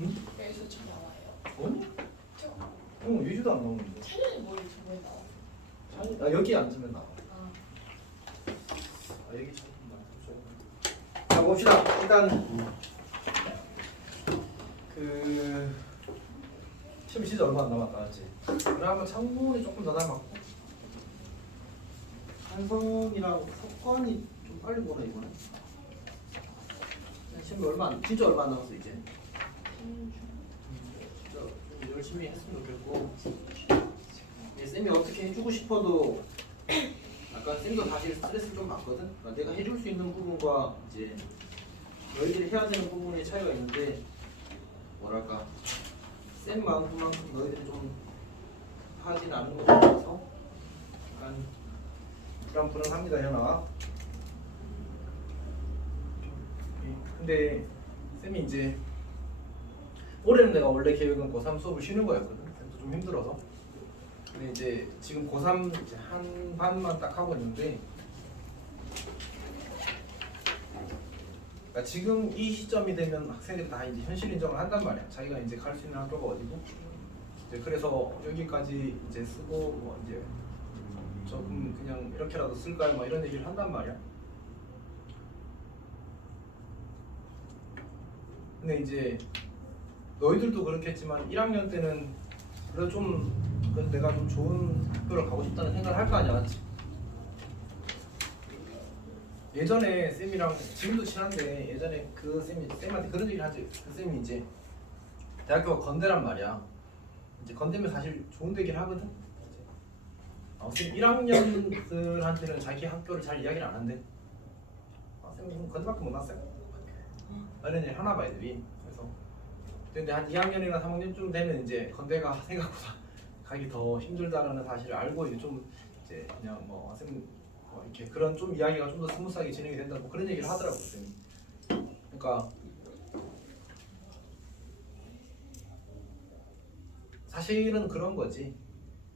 응? 여기서 저 나와요? 아니? 저 유주도 안 나오는데. 사전에 뭐 저거에 나와? 여기 앉으면 나와. 아, 여기 잠깐만. 자 봅시다. 일단 그 시험 시즌 얼마 안 남았다, 맞지? 그러면 창문이 조금 더 남았고 한성이랑 석관이 좀 빨리 보네 이번에. 시험이 진짜 얼마 안 남았어 이제. 진짜 좀 열심히 했으면 좋겠고. 쌤이 어떻게 해주고 싶어도 약간 쌤도 사실 스트레스 좀 받거든. 그러니까 내가 해줄 수 있는 부분과 이제 너희들이 해야 되는 부분의 차이가 있는데 뭐랄까 쌤 마음만큼 너희들이 좀 하진 않은 것 같아서 약간 불안불안합니다 현아. 근데 쌤이 이제 올해는 내가 원래 계획은 고3 수업을 쉬는 거였거든. 쌤도 좀 힘들어서. 근데 이제 지금 고3 이제 한 반만 딱 하고 있는데 그러니까 지금 이 시점이 되면 학생들이 다 이제 현실 인정을 한단 말이야. 자기가 이제 갈 수 있는 학교가 어디고 이제 그래서 여기까지 이제 쓰고 뭐 이제 조금 그냥 이렇게라도 쓸까요? 뭐 이런 얘기를 한단 말이야. 근데 이제 너희들도 그렇겠지만 1학년 때는 그래도 좀 내가 좀 좋은 학교를 가고 싶다는 생각을 할 거 아니야, 맞지? 예전에 쌤이랑 지금도 친한데 예전에 그 쌤한테 그런 얘기를 하지. 그 쌤이 이제 대학교가 건대란 말이야. 이제 건대면 사실 좋은 데긴 하거든. 쌤 1학년들한테는 자기 학교를 잘 이야기를 안 한대. 쌤 건대밖에 못 났어요. 이런 일 하나 봐 애들이. 그래서 근데 한 2학년이나 3학년쯤 되면 이제 건대가 생각보다 가기 더 힘들다라는 사실을 알고 이제 좀 이제 그냥 뭐 이렇게 그런 좀 이야기가 좀 더 스무스하게 진행이 된다 뭐 그런 얘기를 하더라고요 쌤이. 그러니까 사실은 그런 거지.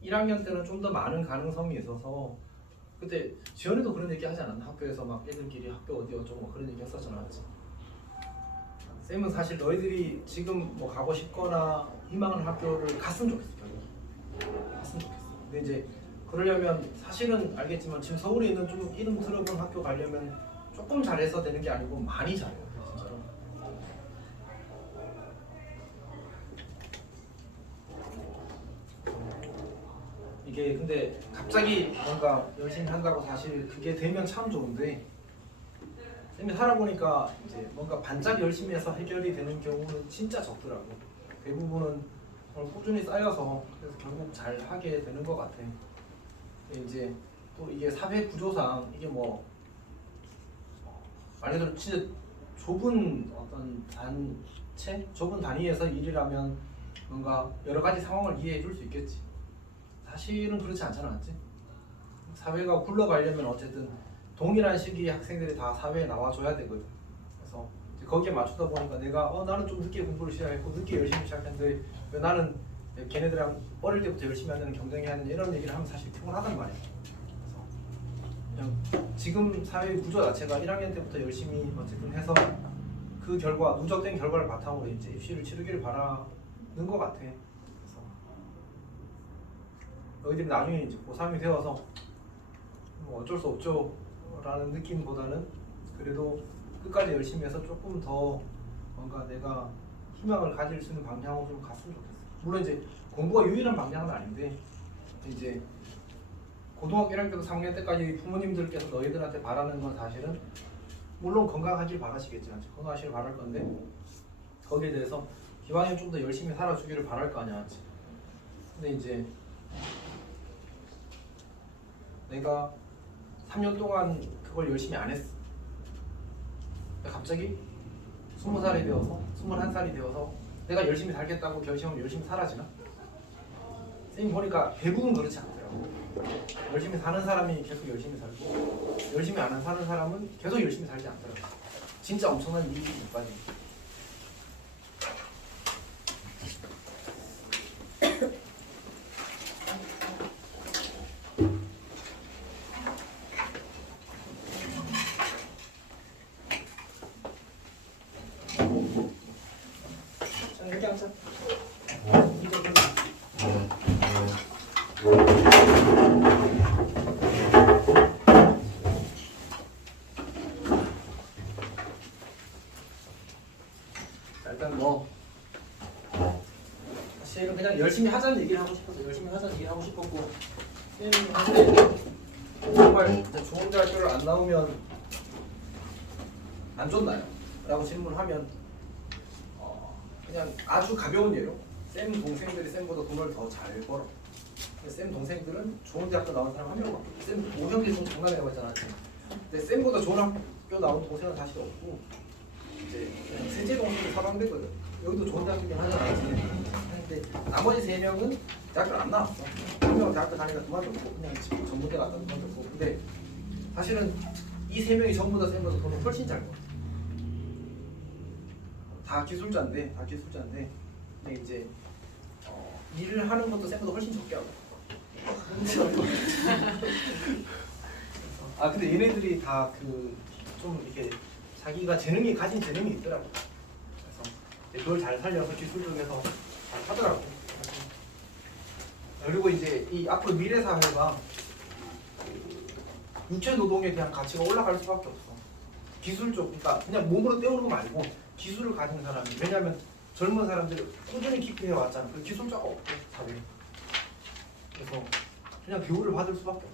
1학년 때는 좀 더 많은 가능성이 있어서 그때 지연이도 그런 얘기 하지 않았나? 학교에서 막 애들끼리 학교 어디 어쩌고 뭐 그런 얘기 했었잖아, 맞지? 쌤은 사실 너희들이 지금 뭐 가고 싶거나 희망하는 학교를 갔으면 좋겠어. 갔으면 좋겠어. 근데 이제 그러려면 사실은 알겠지만 지금 서울에 있는 좀 이름 들어본 학교 가려면 조금 잘해서 되는 게 아니고 많이 잘해요, 진짜로. 이게 근데 갑자기 뭔가 열심히 한다고 사실 그게 되면 참 좋은데 쌤이 살아보니까 이제 뭔가 반짝 열심히 해서 해결이 되는 경우는 진짜 적더라고. 대부분은 꾸준히 쌓여서 그래서 결국 잘 하게 되는 것 같아. 이제 또 이게 사회 구조상 이게 뭐 말 그대로 진짜 좁은 어떤 단체, 좁은 단위에서 일이라면 뭔가 여러 가지 상황을 이해해 줄 수 있겠지. 사실은 그렇지 않잖아, 맞지? 사회가 굴러가려면 어쨌든 동일한 시기에 학생들이 다 사회에 나와줘야 되거든. 그래서 이제 거기에 맞추다 보니까 내가 나는 좀 늦게 공부를 시작했고 늦게 열심히 시작했는데 왜 나는 걔네들이랑 어릴 때부터 열심히 하는 경쟁해야 하는 이런 얘기를 하면 사실 피곤하단 말이야. 그래서 그냥 지금 사회 구조 자체가 1학년 때부터 열심히 어쨌든 해서 그 결과 누적된 결과를 바탕으로 이제 입시를 치르기를 바라는 것 같아. 그래서 너희들이 나중에 이제 고3이 되어서 뭐 어쩔 수 없죠 라는 느낌보다는 그래도 끝까지 열심히 해서 조금 더 뭔가 내가 희망을 가질 수 있는 방향으로 좀 갔으면 좋겠어. 물론 이제 공부가 유일한 방향은 아닌데 이제 고등학교 1학년 때부터 3학년 때까지 부모님들께서 너희들한테 바라는 건 사실은 물론 건강하길 바라시겠지만 건강하시길 바랄 건데 거기에 대해서 기왕이면 좀 더 열심히 살아주기를 바랄 거 아니야. 근데 이제 내가 3년 동안 그걸 열심히 안 했어. 갑자기 20살이 되어서 21살이 되어서 내가 열심히 살겠다고 결심하면 열심히 살아지나? 쌤이 보니까 대부분 그렇지 않더라고. 열심히 사는 사람이 계속 열심히 살고 열심히 안 사는 사람은 계속 열심히 살지 않더라고. 진짜 엄청난 이익이 못 가지. 자, 일단 뭐 사실은 그냥 열심히 하자는 얘기를 하고 싶어서 열심히 하자는 얘기를 하고 싶었고 정말 이제 좋은 대학교를 안 나오면 안 좋나요? 라고 질문하면 그냥 아주 가벼운 예로 쌤 동생들이 쌤보다 돈을 더 잘 벌어. 쌤 동생들은 좋은 대학교 나온 사람 한 명밖에 없고 쌤 오형제 중 장난이라고 했잖아. 근데 쌤보다 좋은 학교 나온 동생은 사실 없고 이제 그냥 세제 동생이 사방되거든. 여기도 좋은 대학교긴 하잖아. 근데 나머지 세 명은 대학교를 안 나왔어. 한 명은 대학교 다니다가 그만뒀고 그냥 전문대 갔다 그만뒀고. 근데 사실은 이 세 명이 전부 다 쌤보다 돈을 훨씬 잘 벌어. 다 기술자인데 근데 이제 일을 하는 것도 쌤보다 훨씬 적게 하고. 아 근데 얘네들이 다 그 좀 이렇게 자기가 가진 재능이 있더라고. 그래서 그걸 잘 살려서 기술 쪽에서 잘 하더라고. 그리고 이제 이 앞으로 미래 사회가 육체 노동에 대한 가치가 올라갈 수밖에 없어. 기술 쪽, 그러니까 그냥 몸으로 때우는 거 말고 기술을 가진 사람이. 왜냐하면 젊은 사람들이 꾸준히 기피해 왔잖아. 그 기술자가 없고 사회에. 그래서 그냥 교육을 받을 수밖에 없어.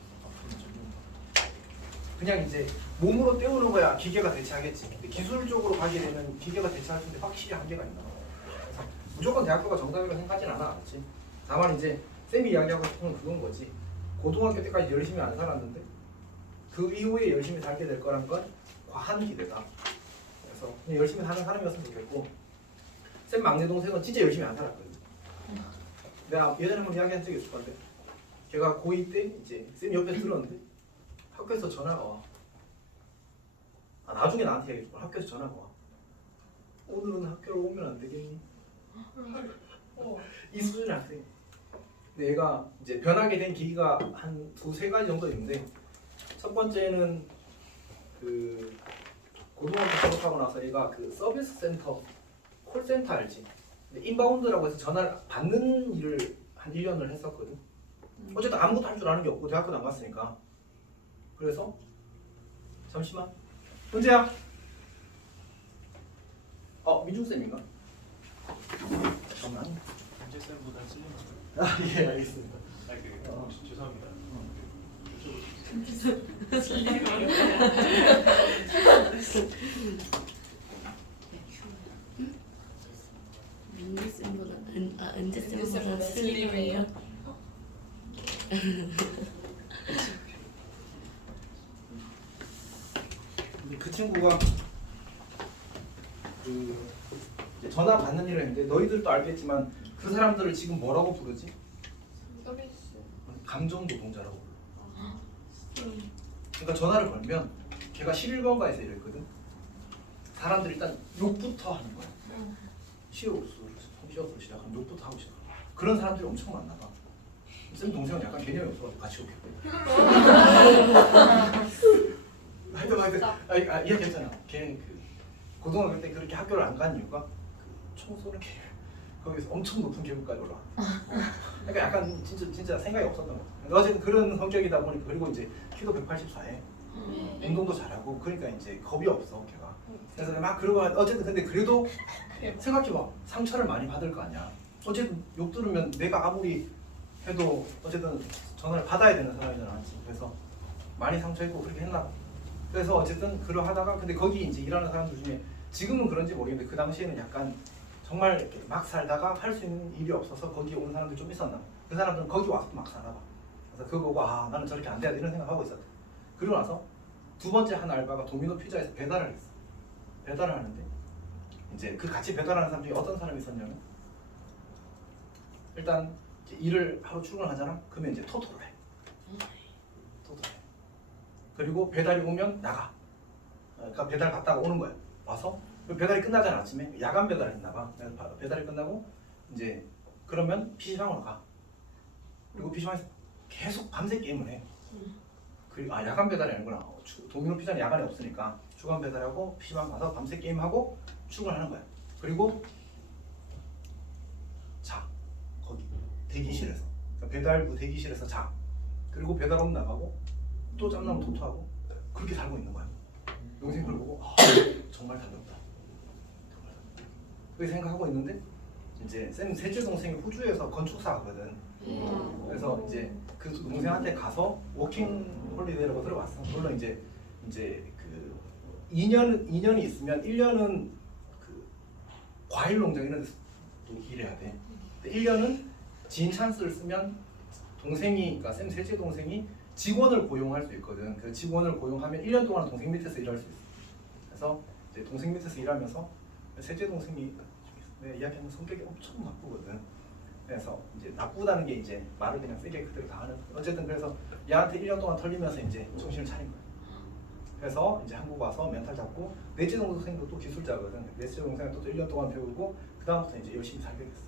그냥 이제 몸으로 때우는 거야 기계가 대체하겠지. 근데 기술적으로 가게 되면 기계가 대체할 텐데 확실히 한계가 있나 봐. 그래서 무조건 대학교가 정답이라고 생각하진 않아. 그렇지? 다만 이제 쌤이 이야기하고 싶은 건 그건 거지. 고등학교 때까지 열심히 안 살았는데 그 이후에 열심히 살게 될 거란 건 과한 기대다. 그래서 그냥 열심히 사는 사람이었으면 좋겠고 쌤 막내 동생은 진짜 열심히 안 살았거든. 내가 예전에 한번 이야기한 적이 있을 건데 걔가 고2 때 이제 쌤 옆에 들었는데 학교에서 전화가 와. 나중에 나한테 얘기해줘. 학교에서 전화가 와. 오늘은 학교를 오면 안 되겠니? 이 수준의 학생. 근데 얘가 이제 변하게 된 계기가 한 두세 가지 정도 있는데 첫 번째는 그 고등학교 졸업하고 나서 얘가 그 서비스 센터 콜센터 알지? 인바운드라고 해서 전화를 받는 일을 한 1년을 했었거든. 어쨌든 아무것도 할 줄 아는 게 없고 대학교도 안 갔으니까. 그래서 잠시만. 은재야. 민중쌤인가? 잠깐만. 현재쌤보다 찔리면 예 알겠습니다. 죄송합니다. 민기쌤보다 은재쌤보다 은재쌤보다 슬림해요. 그 친구가 그 이제 전화 받는 일을 했는데 너희들도 알겠지만 그 사람들을 지금 뭐라고 부르지? 서비스. 감정 노동자라고 불러. 그러니까 전화를 걸면 걔가 11번가에서 일했거든. 사람들이 일단 욕부터 하는 거야. 시옷으로 시작하면 욕부터 하고 시작. 그런 사람들이 엄청 많나 봐. 쌤 동생은 약간 개념이 없어서 같이 욕했거든. 하여튼 이야기했잖아. 걔는 그 고등학교 때 그렇게 학교를 안 간 이유가 그 청소를 거기서 엄청 높은 계급까지 올라와. 그러니까 약간 진짜 생각이 없었던 거. 어쨌든 그런 성격이다 보니까 그리고 이제 키도 184에 운동도 잘하고 그러니까 이제 겁이 없어 걔가. 그래서 막 그러고 어쨌든 근데 그래도 생각해봐. 상처를 많이 받을 거 아니야. 어쨌든 욕 들으면 내가 아무리 해도 어쨌든 전화를 받아야 되는 사람이잖아. 그래서 많이 상처있고 그렇게 했나 봐. 그래서 어쨌든 그러하다가 근데 거기 이제 일하는 사람들 중에 지금은 그런지 모르겠는데 그 당시에는 약간 정말 이렇게 막 살다가 할 수 있는 일이 없어서 거기 온 사람들 좀 있었나. 그 사람들은 거기 와서 막 사나 봐. 그래서 그거 보고 나는 저렇게 안 돼야 돼 이런 생각하고 있었대. 그러고 나서 두 번째 한 알바가 도미노 피자에서 배달을 했어. 배달을 하는데 이제 그 같이 배달하는 사람 중에 어떤 사람이 있었냐면 일단 이제 일을 하루 출근하잖아. 그러면 이제 토토를 해. 그리고 배달이 오면 나가. 그러니까 배달 갔다가 오는 거야. 와서 배달이 끝나잖아. 아침에 야간 배달을 했나 봐. 배달이 끝나고 이제 그러면 PC방으로 가. 그리고 PC방에서 계속 밤새 게임을 해. 그리고 야간 배달이 아니구나. 도미노 피자는 야간에 없으니까 주간 배달하고 PC방 가서 밤새 게임하고 출근하는 거야. 그리고 자 거기 대기실에서 그러니까 배달부 대기실에서 자. 그리고 배달 오면 나가고 또 짬나면 토토하고 그렇게 살고 있는 거야. 동생들 보고 정말 달렸다. 그렇게 생각하고 있는데 이제 쌤 셋째 동생이 호주에서 건축사 하거든. 그래서 이제 그 동생한테 가서 워킹 홀리데이라고 들어봤어. 물론 이제 그 2년이 있으면 1년은 그 과일 농장 이런 데서 또 일해야 돼. 1년은 지인 찬스를 쓰면 동생이, 그러니까 쌤 셋째 동생이 직원을 고용할 수 있거든. 그 직원을 고용하면 1년 동안 동생 밑에서 일할 수 있어. 그래서 이제 동생 밑에서 일하면서 셋째 동생이 내가 이야기하는 성격이 엄청 나쁘거든. 그래서 이제 나쁘다는 게 이제 말을 그냥 세게 그대로 다 하는. 어쨌든 그래서 얘한테 1년 동안 털리면서 이제 정신을 차린 거야. 그래서 이제 한국 와서 멘탈 잡고 넷째 동생도 또 기술자거든. 넷째 동생은 또 1년 동안 배우고 그 다음부터 이제 열심히 살게 됐어.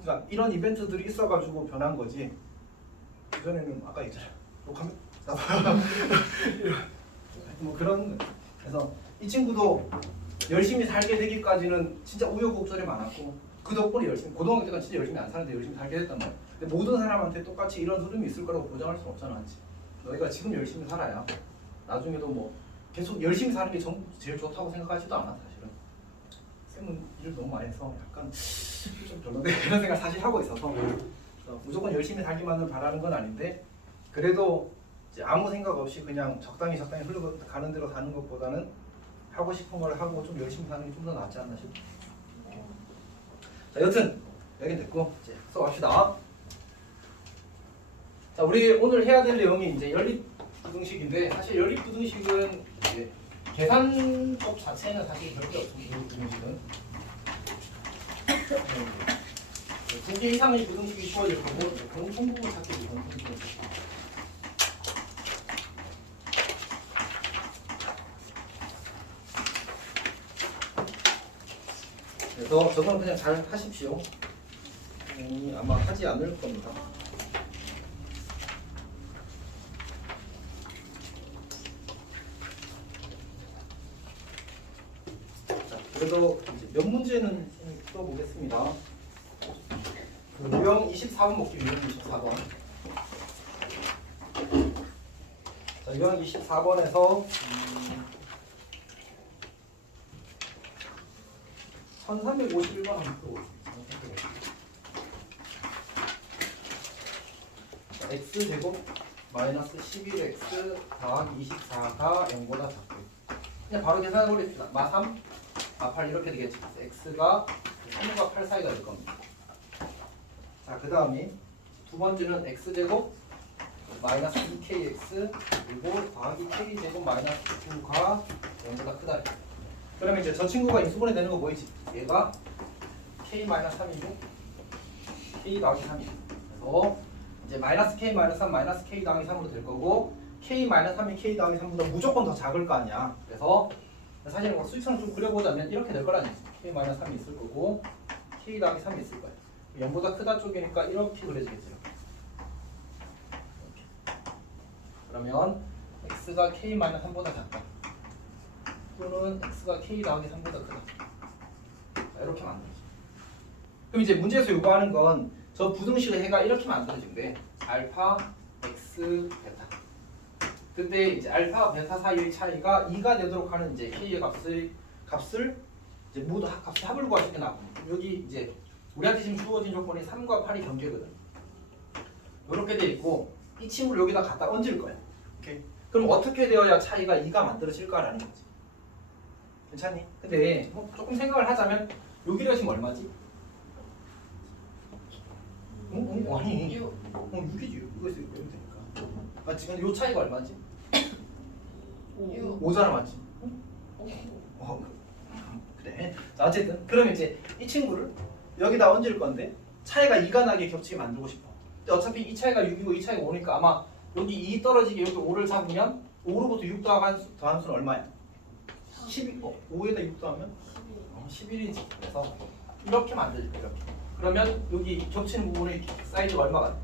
그러니까 이런 이벤트들이 있어가지고 변한 거지. 그 전에는 아까 있잖아. 욕하면 뭐 그런. 그래서 이 친구도 열심히 살게 되기까지는 진짜 우여곡절이 많았고 그 덕분에 열심히 고등학교 때까지 진짜 열심히 안 사는데 열심히 살게 됐단 말이야. 근데 모든 사람한테 똑같이 이런 흐름이 있을 거라고 보장할 수는 없잖아. 너희가 지금 열심히 살아야 나중에도 뭐 계속 열심히 사는 게 제일 좋다고 생각하지도 않아 사실은. 쌤은 일을 너무 많이 해서 약간 좀 별론데 이런 생각 사실 하고 있어서 무조건 열심히 살기만을 바라는 건 아닌데 그래도 이제 아무 생각 없이 그냥 적당히 흘러가는 대로 사는 것보다는 하고 싶은 걸 하고 좀 열심히 사는 게 좀 더 낫지 않나 싶어. 자, 여튼 여긴 됐고 이제 수업합시다. 자, 우리 오늘 해야 될 내용이 이제 연립부등식인데 사실 연립부등식은 이제 계산법 자체는 사실 별게 없습니다. 연립부등식은 두 개 이상의 부등식이 주어질 거고 공통부분 찾기 공통부분. 그래서 저건 그냥 잘 하십시오. 아마 하지 않을 겁니다. 자, 그래도 이제 몇 문제는 풀어보겠습니다. 그 유형 24번 볼게요. 유형 24번. 자, 유형 24번에서 1351번 한번 풀어보겠습니다. x제곱 마이너스 11x 더하기 24가 0보다 작고 그냥 바로 계산해 버립시다. 마3, 마8 이렇게 되겠지. x가 3과 8 사이가 될 겁니다. 자, 그 다음에 두 번째는 x제곱 마이너스 2kx 그리고 더하기 k제곱 마이너스 9가 0보다 크다. 그러면 이제 저 친구가 인수분해 되는 거 보이지? 얘가 k-3이고 k 더하기 3이고 그래서 이제 마이너스 k 마이너스 3 마이너스 k 더하기 3으로 될 거고 k-3이 k 더하기 3보다 무조건 더 작을 거 아니야. 그래서 사실 뭐 수직선을 좀 그려보자면 이렇게 될 거라는 얘기지. k-3이 있을 거고 k 더하기 3이 있을 거야. 0보다 크다 쪽이니까 이렇게 그려지겠죠. 이렇게. 그러면 x가 k-3보다 작다. 또는 x가 k 더하기 3보다 크다. 자, 이렇게 만들어져. 그럼 이제 문제에서 요구하는 건 저 부등식의 해가 이렇게 만들어진대. 알파, x, 베타. 근데 이제 알파, 베타 사이의 차이가 2가 되도록 하는 이제 k의 값을 이제 모두 값을 합을 구하시게 나옵니다. 여기 이제 우리한테 지금 주어진 조건이 3과 8이 경계거든. 이렇게 돼 있고 이 친구를 여기다 갖다 얹을 거야. 오케이. 그럼 어떻게 되어야 차이가 2가 만들어질까라는 거지. 괜찮니? 근데 뭐 조금 생각을 하자면 여기로 지금 얼마지? 아니 6이지. 이거 있으면 되니까 맞지? 근데 요 차이가 얼마지? 5잖아 맞지? 그래. 자, 어쨌든 그러면 이제 이 친구를 여기다 얹을 건데 차이가 2가 나게 겹치게 만들고 싶어. 근데 어차피 이 차이가 6이고 이 차이가 5니까 아마 여기 2 떨어지게 여기 5를 잡으면 5로부터 6 더한 수는 얼마야? 12. 5에다 6 더하면 11이지. 그래서 이렇게 만들죠. 이렇게. 그러면 여기 겹치는 부분의 사이즈가 얼마가 돼?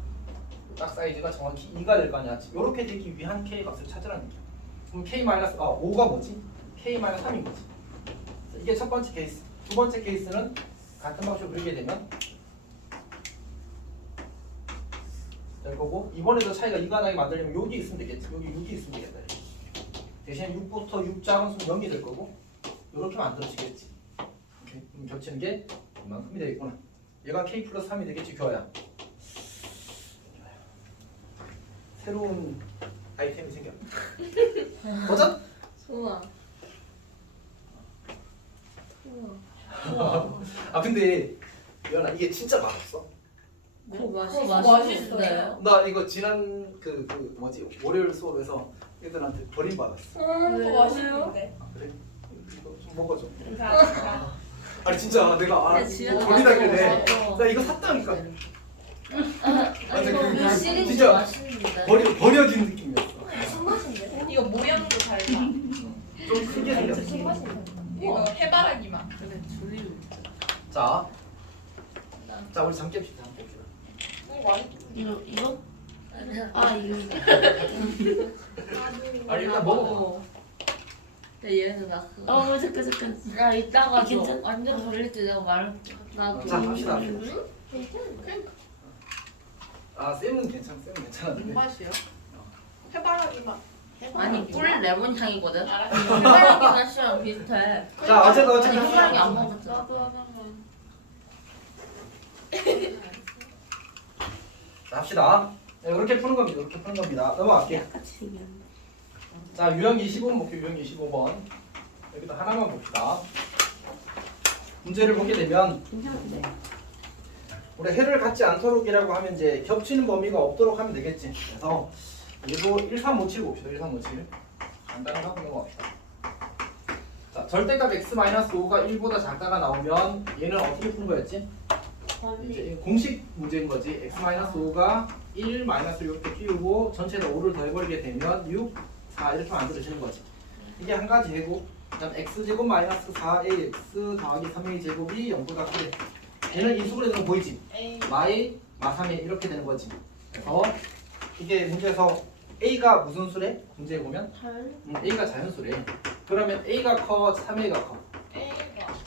딱 사이즈가 정확히 2가 될 거 아니야. 이렇게 되기 위한 k 값을 찾으라는 얘기야. 그럼 k-5가 뭐지? k-3인 거지. 이게 첫 번째 케이스. 두 번째 케이스는 같은 방식으로 그리게 되면 될 거고 이번에도 차이가 2가 나게 만들려면 여기 있으면 되겠지. 여기 6이 있으면 되겠다. 대신 6부터 6 작은 수는 0이 될 거고 이렇게 만들어지겠지. 오케이. 오케이. 그럼 겹치는 게 이만큼이 되겠구나. 얘가 k 플러스 3이 되겠지 교아야. 새로운 아이템이 생겨. 도전? 우와. 우와. 아 근데 연아 이게 진짜 맛없어. 맛있어요. 나 이거 지난 그 뭐지 월요일 수업에서 애들한테 버림받았어. 그거 맛있는데. 아, 그래? 이거 좀 먹어줘. 감사합니다. 아니 진짜 내가 버리다길래 나 이거 샀다니까. 이거 시리즈 진짜 맛있는데. 버려진 느낌이었어. 손맛인데? 이거 모양도 달라. 좀 크게 생겼어. 손맛인데? 이거 해바라기 맛. 그래 둘이. 자 우리 잠 깹시다. 이거 맛있어. 이거? 아 이거. 아니 일단 먹어봐. 얘는 나 그거 잠깐. 나 이따가 줘. 괜찮- 완전 걸릴 때 내가 말할게. 나도 자 합시다. 괜찮은데? 아 쌤은 괜찮았는데. 맛이요? 해바라기 맛. 아니 꿀 레몬 향이거든. 알았어. 해바라기 맛이랑 비슷해. 자 어쨌든 아니 해바라기 안 먹었잖아. 나도 하나만. 자, 합시다. 네, 이렇게 푸는 겁니다. 넘어갈게요. 같이 얘기하는. 자 유형 25번 볼게요. 유형 25번. 여기도 하나만 봅시다. 문제를 보게 되면 괜찮은데. 우리 해를 갖지 않도록이라고 하면 이제 겹치는 범위가 없도록 하면 되겠지. 그래서 얘도 1357 봅시다. 1357 간단하게 하고 넘어갑시다. 자 절대값 x-5가 1보다 작다가 나오면 얘는 어떻게 푸는 거였지? 이제 공식 문제인 거지. x-5가 1 마이너스를 이렇게 띄우고 전체에다 5를 더해버리게 되면 6, 4 이렇게 만들어지는 거지. 이게 한 가지 해고. 그다음 x제곱 마이너스 4ax 더하기 3a 제곱이 0보다 크대. 얘는 인수분해 되는 거 보이지? 마이 마3에 이렇게 되는 거지. 그래서 이게 문제에서 a가 무슨 수래? 문제에 보면 a가 자연수래. 그러면 a가 커, 3a가 커.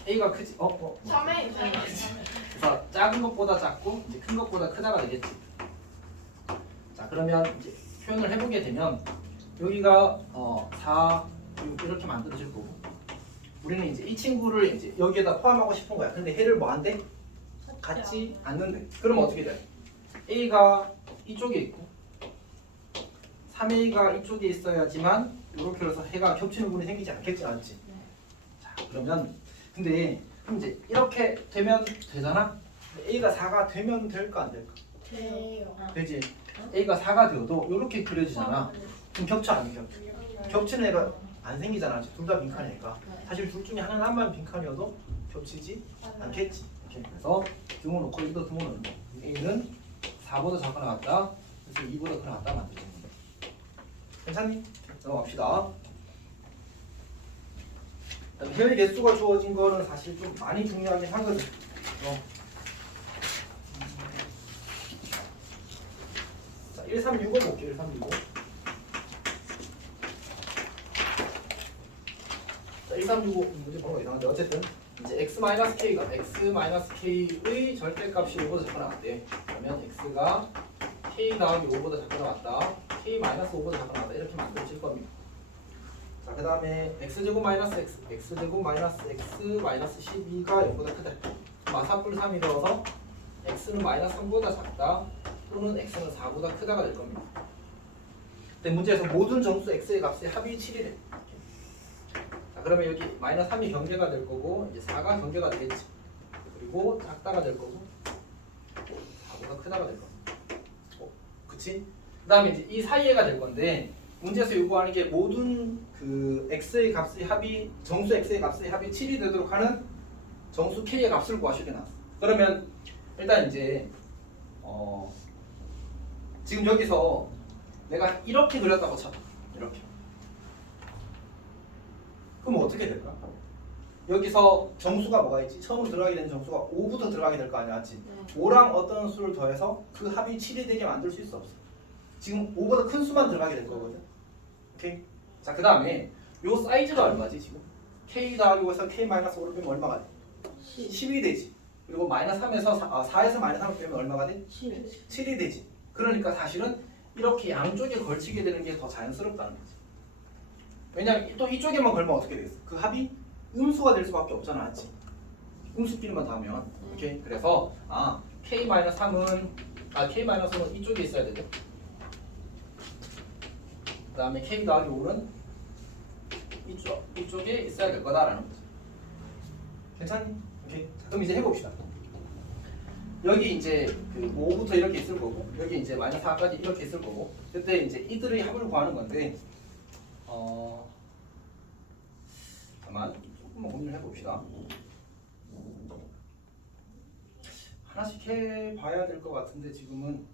a가 크지? 3회 이상이 그래서 작은 것보다 작고 이제 큰 것보다 크다가 되겠지. 자 그러면 이제 표현을 해보게 되면 여기가 4, 6 이렇게 만들어질 거고 우리는 이제 이 친구를 이제 여기에다 포함하고 싶은 거야. 근데 해를 뭐 한대? 같지 않는데. 그러면 어떻게 돼? a가 이쪽에 있고 3a가 이쪽에 있어야지만 이렇게 해서 해가 겹치는 부분이 생기지 않겠지, 않지? 자 그러면 근데 그럼 이제 이렇게 되면 되잖아? a가 4가 되면 될까 안 될까? 돼요. 되지? a가 4가 되어도 이렇게 그려지잖아. 그럼 겹쳐 안 겹쳐? 겹치는 애가 안 생기잖아. 둘 다 빈칸이니까. 사실 둘 중에 하나만 빈칸이어도 겹치지 않겠지. 이렇게. 그래서 등호 놓고 이도 등호 넣는 거. a는 4보다 작거나 같다. 그래서 2보다 크거나 같다 만들어지는 거. 괜찮니? 넘어갑시다. 해외 개수가 주어진 거는 사실 좀 많이 중요하긴 하거든. 자, 1365 볼게요. 1365. 자, 1365 문제 번호가 이상한데 어쨌든 이제 x-k의 절대값이 5보다 작거나 같대. 그러면 x가 k 더하기 5보다 작거나 같다. k-5보다 작거나 같다. 이렇게 만들어질 겁니다. 자, 그 다음에 x제곱 마이너스 x, x제곱 마이너스 x 마이너스 12가 0보다 크다. 마사뿔 3이 되어서 x는 마이너스 3보다 작다 또는 x는 4보다 크다가 될 겁니다. 근데 문제에서 모든 정수 x의 값의 합이 7이래. 자, 그러면 여기 마이너스 3이 경계가 될 거고 이제 4가 경계가 되겠지. 그리고 작다가 될 거고 4보다 크다가 될 겁니다. 그치? 그 다음에 이제 이 사이에가 될 건데 문제에서 요구하는 게 모든 그 x의 값의 합이 정수 x의 값의 합이 7이 되도록 하는 정수 k의 값을 구하시게 나왔어. 그러면 일단 이제 지금 여기서 내가 이렇게 그렸다고 쳐. 이렇게. 그럼 어떻게 될까? 여기서 정수가 뭐가 있지? 처음으로 들어가게 되는 정수가 5부터 들어가게 될 거 아니야, 맞지? 5랑 어떤 수를 더해서 그 합이 7이 되게 만들 수 있어 없어? 지금 5보다 큰 수만 들어가게 될 거거든. 오케이. 자, 그 다음에 요 사이즈가 얼마지 지금? k 더하기 5에서 k-5를 빼면 얼마가 돼? 10이 되지. 그리고 마이너스 3에서 4에서 마이너스 3을 빼면 얼마가 돼? 7이 되지. 그러니까 사실은 이렇게 양쪽에 걸치게 되는 게 더 자연스럽다는 거지. 왜냐면 또 이쪽에만 걸면 어떻게 되겠어? 그 합이 음수가 될 수밖에 없잖아, 맞지? 음수끼리만 다 하면 오케이. 그래서 K-3은 K-5는 이쪽에 있어야 되죠. 그 다음에 K 더하기 5는 이쪽에 있어야 될 거다라는 거죠. 괜찮니? 오케이. 자, 그럼 이제 해봅시다. 여기 이제 그 5부터 이렇게 있을 거고 여기 이제 마이너스 4까지 이렇게 있을 거고 그때 이제 이들의 합을 구하는 건데 잠깐만 조금만 고민을 해봅시다. 하나씩 해봐야 될 것 같은데 지금은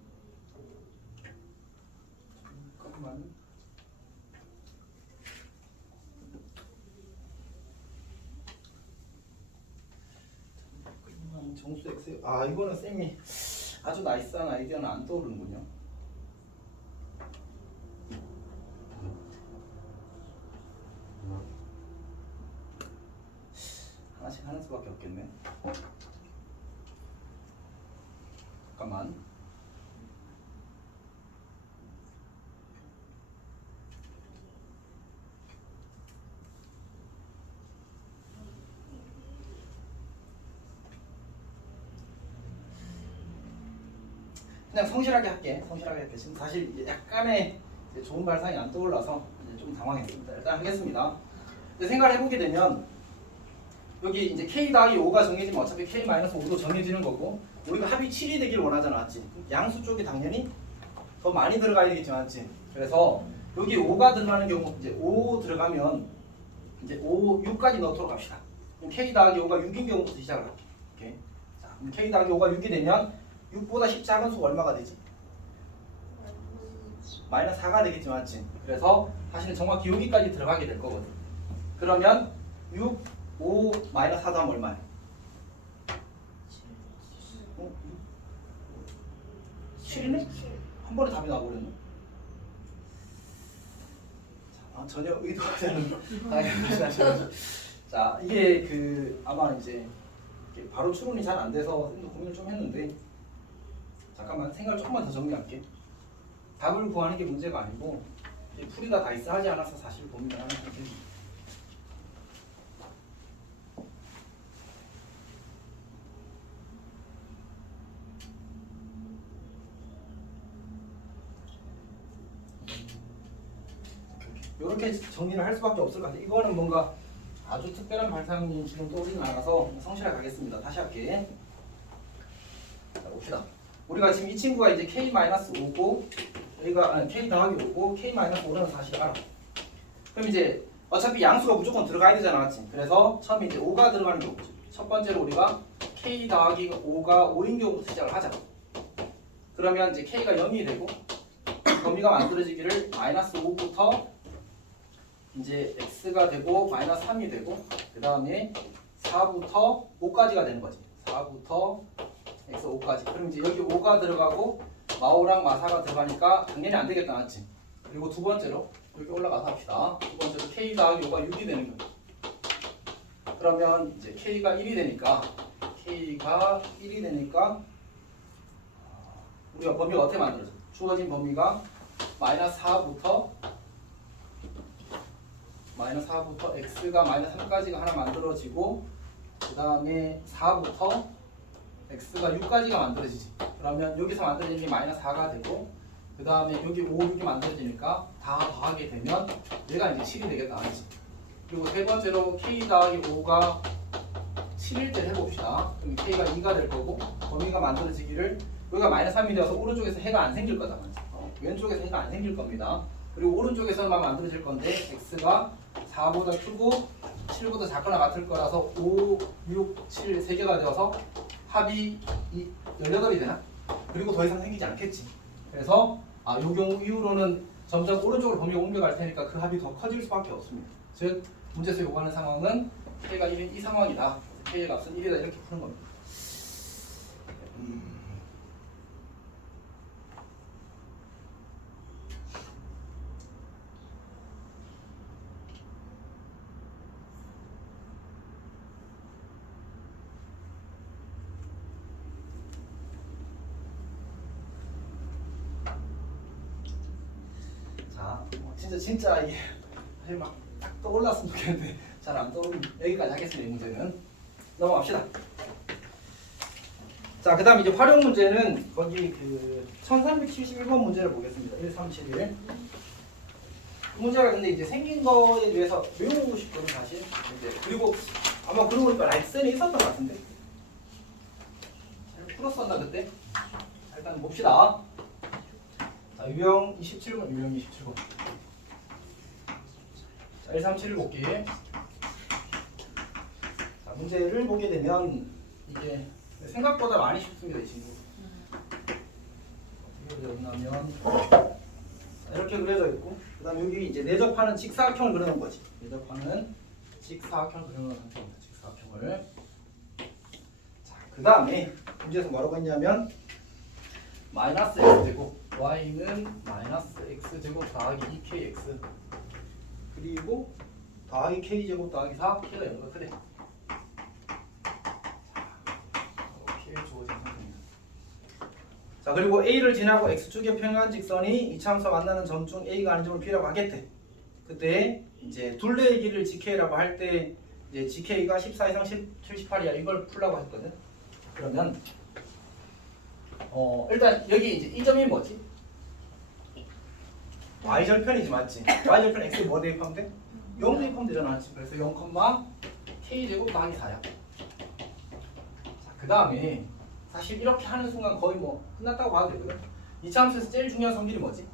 잠깐만. 정수 X 이거는 쌤이 아주 나이스한 아이디어는 안 떠오르는군요. 하나씩 하는 수밖에 없겠네. 잠깐만. 그냥 성실하게 할게. 성실하게 할게. 지금 사실 약간의 이제 좋은 발상이 안 떠올라서 이제 좀 당황했습니다. 일단 하겠습니다. 근데 생각을 해보게 되면 여기 이제 K 더하기 5가 정해지면 어차피 K-5도 정해지는 거고 우리가 합이 7이 되길 원하잖아, 맞지? 양수 쪽이 당연히 더 많이 들어가야 되겠지, 맞지? 그래서 여기 5가 들어가는 경우 이제 5 들어가면 이제 5, 6까지 넣도록 합시다. 그럼 K 더하기 5가 6인 경우부터 시작을 할게. 오케이? 자, 그럼 K 더하기 5가 6이 되면 6보다 10 작은 수가 얼마가 되지? 마이너스 4가 되겠지, 맞지? 그래서 사실은 정확히 여기까지 들어가게 될 거거든. 그러면 6, 5, 마이너스 4도 하면 얼마야? 7이네? 한 번에 답이 나와버렸네. 전혀 의도하지 않은 자, 이게 그 아마 이제 바로 추론이 잘 안 돼서 쌤도 고민을 좀 했는데 잠깐만 생각을 조금만 더 정리할게. 답을 구하는 게 문제가 아니고 풀이가 다이스하지 않아서 사실 고민을 하는 거지. 이렇게 정리를 할 수밖에 없을 것 같아. 이거는 뭔가 아주 특별한 발상이 지금 떠오르진 않아서 성실하게 가겠습니다. 다시 할게. 자, 봅시다. 우리가 지금 이 친구가 이제 K-5고 여기가 K 더하기 5고 K-5는 사실 알아. 그럼 이제 어차피 양수가 무조건 들어가야 되잖아, 맞지? 그래서 처음에 이제 5가 들어가는 경우지. 첫 번째로 우리가 K 더하기 5가 5인 경우부터 시작을 하자. 그러면 이제 K가 0이 되고 범위가 만들어지기를 마이너스 5부터 이제 x가 되고 마이너스 3이 되고 그 다음에 4부터 5까지가 되는 거지. 4부터 x 5까지. 그럼 이제 여기 5가 들어가고 마오랑 마사가 들어가니까 당연히 안 되겠다, 맞지? 그리고 두 번째로 여기 올라가서 합시다. 두 번째로 k 더하기 5가 6이 되는 거예요. 그러면 이제 k가 1이 되니까 우리가 범위가 어떻게 만들어져? 주어진 범위가 마이너스 4부터 x가 마이너스 3까지가 하나 만들어지고 그 다음에 4부터 x가 6까지가 만들어지지. 그러면 여기서 만들어지는 게 마이너스 4가 되고 그 다음에 여기 5, 6이 만들어지니까 다 더하게 되면 얘가 이제 7이 되겠다, 알지? 그리고 세 번째로 k 더하기 5가 7일 때 해봅시다. 그럼 k가 2가 될 거고 범위가 만들어지기를 여기가 마이너스 3이 되어서 오른쪽에서 해가 안 생길 거다, 맞지? 왼쪽에서 해가 안 생길 겁니다. 그리고 오른쪽에서만 만들어질 건데 x가 4보다 크고 7보다 작거나 같을 거라서 5, 6, 7 3개가 되어서 합이 18이 되나? 그리고 더 이상 생기지 않겠지. 그래서 이 경우 이후로는 점점 오른쪽으로 범위가 옮겨갈 테니까 그 합이 더 커질 수밖에 없습니다. 즉 문제에서 요구하는 상황은 k가 1인 이 상황이다. k의 값은 1이다 이렇게 푸는 겁니다. 진짜 이게 막 딱 떠올랐으면 좋겠는데 잘 안 떠오르는 여기까지 하겠습니다. 이 문제는 넘어갑시다. 자, 그 다음 이제 활용 문제는 거기 그 1371번 문제를 보겠습니다. 1371. 그 문제가 근데 이제 생긴 거에 대해서 외우고 싶거든 사실. 이제 그리고 아마 그러고 보니까 라이센이 있었던 것 같은데. 잘 풀었었나 그때? 자, 일단 봅시다. 자, 유형 27번, 유형 27번. 자, 1371 볼게. 자, 문제를 보게 되면 이게 생각보다 많이 쉽습니다, 이 친구. 어떻게 그려졌냐면 이렇게 그려져 있고, 그다음 여기 이제 내접하는 직사각형을 그려놓은 거지. 내접하는 직사각형을 그려놓은 상태입니다. 직사각형을. 자, 그다음에 문제에서 뭐라고 했냐면 마이너스 x 제곱 y는 마이너스 x 제곱 더하기 2kx 그리고 더하기 k 제곱 더하기 4k가 0과 크대. 자, 그리고 A를 지나고 X축의 평행한 직선이 이차함수와 만나는 점 중 A가 아닌 점을 B라고 하겠대. 그때 이제 둘레의 길이를 GK라고 할 때 이제 GK가 14 이상 78이야. 이걸 풀라고 했거든. 그러면 일단 여기 이제 이 점이 뭐지? Y절편이지 맞지? Y절편 X에 뭐 대입하면 돼? 0 대입하면 되잖아. 맞지? 그래서 0, K제곱 더하기 4야. 자, 그 다음에 사실 이렇게 하는 순간 거의 뭐 끝났다고 봐도 되거든. 이차 함수에서 제일 중요한 성질이 뭐지?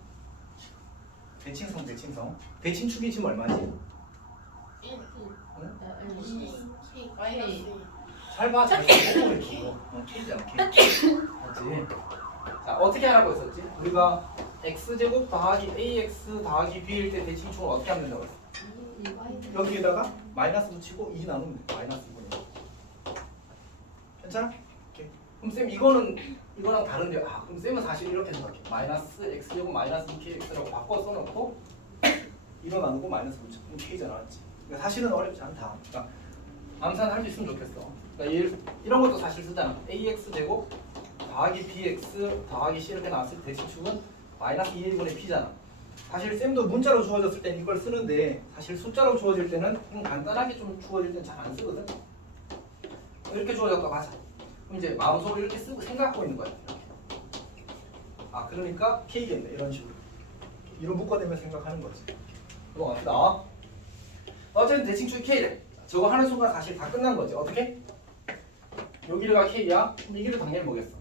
대칭성, 대칭성. 대칭축이 지금 얼마지? 1, 응? 2, 마이너스 잘 봐, 잘 봐. 보고 있고. K잖아, K. 맞지? 자, 어떻게 하라고 했었지? 우리가 X제곱 더하기 AX 더하기 B일 때 대칭축을 어떻게 하면 된다고 했어? 여기에다가 마이너스 붙이고 2 나누면 돼. 마이너스 2분의 괜찮아? 그럼 쌤 이거랑 다른데요. 아, 그럼 쌤은 사실 이렇게 생각해. 마이너스 x제곱 마이너스 2kx라고 바꿔 써놓고 2로 나누고 마이너스 붙여. 그럼 k잖아, 맞지? 그러니까 사실은 어렵지 않다. 그러니까 암산 할 수 있으면 좋겠어. 그러니까 이런 것도 사실 쓰잖아. ax 제곱 더하기 bx 더하기 c 이렇게 나왔을 때 대칭축은 마이너스 2분의 p잖아. 사실 쌤도 문자로 주어졌을 땐 이걸 쓰는데 사실 숫자로 주어질 때는 간단하게 좀 주어질 땐 잘 안 쓰거든. 이렇게 주어졌다 맞아. 그럼 이제 마음속으로 이렇게 쓰고 생각하고 있는 거야. 이렇게. 아, 그러니까 K겠네. 이런 식으로. 이런 묶어내면 생각하는 거지. 넘어갑시다. 어쨌든 대칭축이 K래. 저거 하는 순간 사실 다 끝난 거지. 어떻게? 요 길이가 K야. 그럼 이 길이 당연히 뭐겠어?